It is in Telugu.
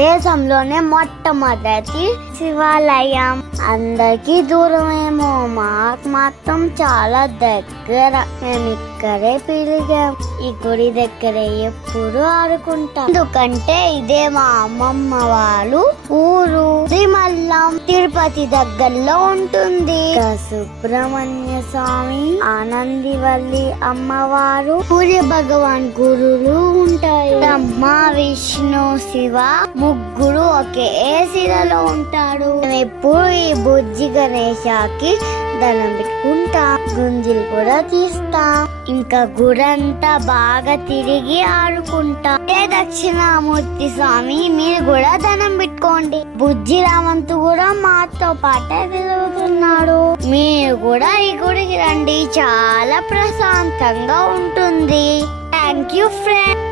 దేశంలోనే మొట్టమొదటి శివాలయం. అందరికి దూరమేమో, మాకు మాత్రం చాలా దగ్గర. మేము ఇక్కడే పెరిగాం. ఈ గుడి దగ్గరే ఎప్పుడు ఆడుకుంటాం. ఎందుకంటే ఇదే మా అమ్మమ్మ వాళ్ళు ఊరు. శ్రీమల్లం తిరుపతి దగ్గరలో ఉంటుంది. సుబ్రహ్మణ్య స్వామి, ఆనందివల్లి అమ్మవారు, సూర్య భగవాన్ గురులు ఉంటాయి. బ్రహ్మ, విష్ణు, శివ ముగ్గురు ఒకే శిలలో ఉంటాడు. ఎప్పుడు ఈ బుజ్జి గణేశాకి దండం పెట్టుకుంటాం, గుంజులు కూడా తీస్తాం. ఇంకా గుడంతా బాగా తిరిగి ఆడుకుంటాం. దక్షిణామూర్తి స్వామి, మీరు కూడా దండం పెట్టుకోండి. బుజ్జి రామంతు కూడా మాతో పాటే తిరుగుతున్నాడు. మీరు కూడా ఈ గుడికి రండి, చాలా ప్రశాంతంగా ఉంటుంది. Thank you friend.